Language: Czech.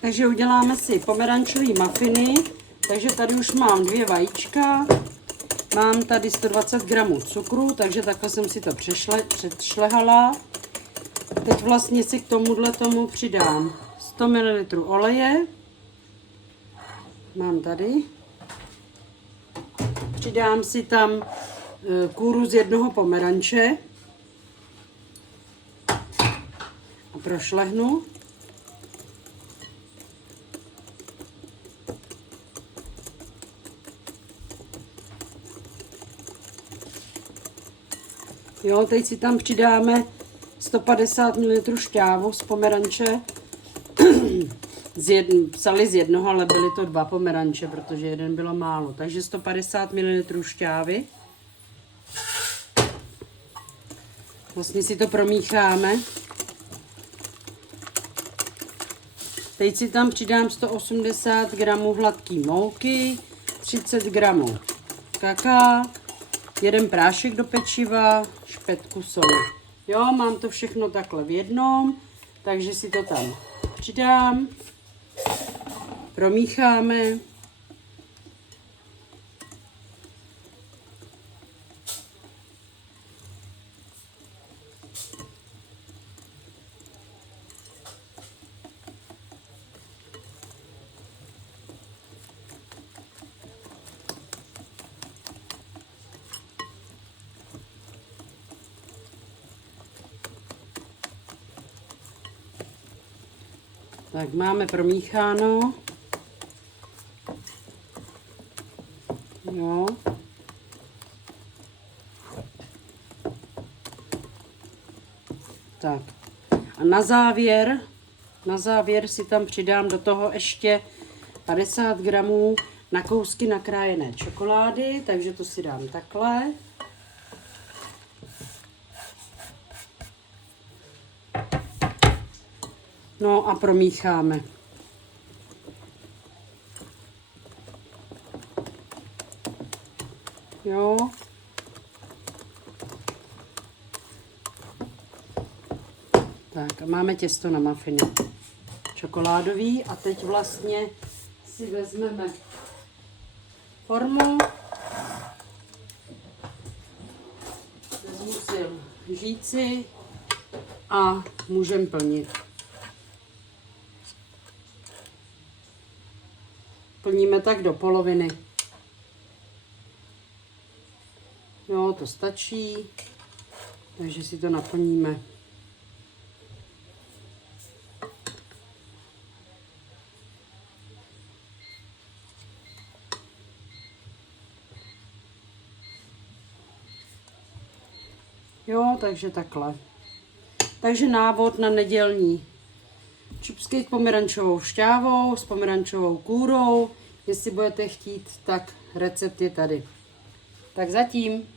Takže uděláme si pomerančové mafiny. Takže tady už mám 2 vajíčka. Mám tady 120 gramů cukru, takže takhle jsem si to předšlehala. Teď vlastně si k tomu přidám 100 ml oleje. Mám tady. Přidám si tam kůru z 1 pomeranče. A prošlehnu. Jo, teď si tam přidáme 150 ml šťávu z pomeranče. Psali z 1, ale byly to 2 pomeranče, protože 1 bylo málo. Takže 150 ml šťávy. Vlastně si to promícháme. Teď si tam přidám 180 gramů hladké mouky, 30 gramů kakaa, 1 prášek do pečiva, špetku soli. Jo, mám to všechno takhle v jednom, takže si to tam přidám, promícháme. Tak máme promícháno. Jo. Tak. A na závěr si tam přidám do toho ještě 50 gramů na kousky nakrájené čokolády, takže to si dám takhle. No a promícháme. Jo. Tak a máme těsto na mafiny. Čokoládový a teď vlastně si vezmeme formu. Vezmu si lžíci a můžeme plnit. Plníme tak do poloviny. Jo, to stačí. Takže si to naplníme. Jo, takže takhle. Takže návod na nedělní chipsky s pomerančovou šťávou, s pomerančovou kůrou. Jestli budete chtít, tak recept je tady. Tak zatím.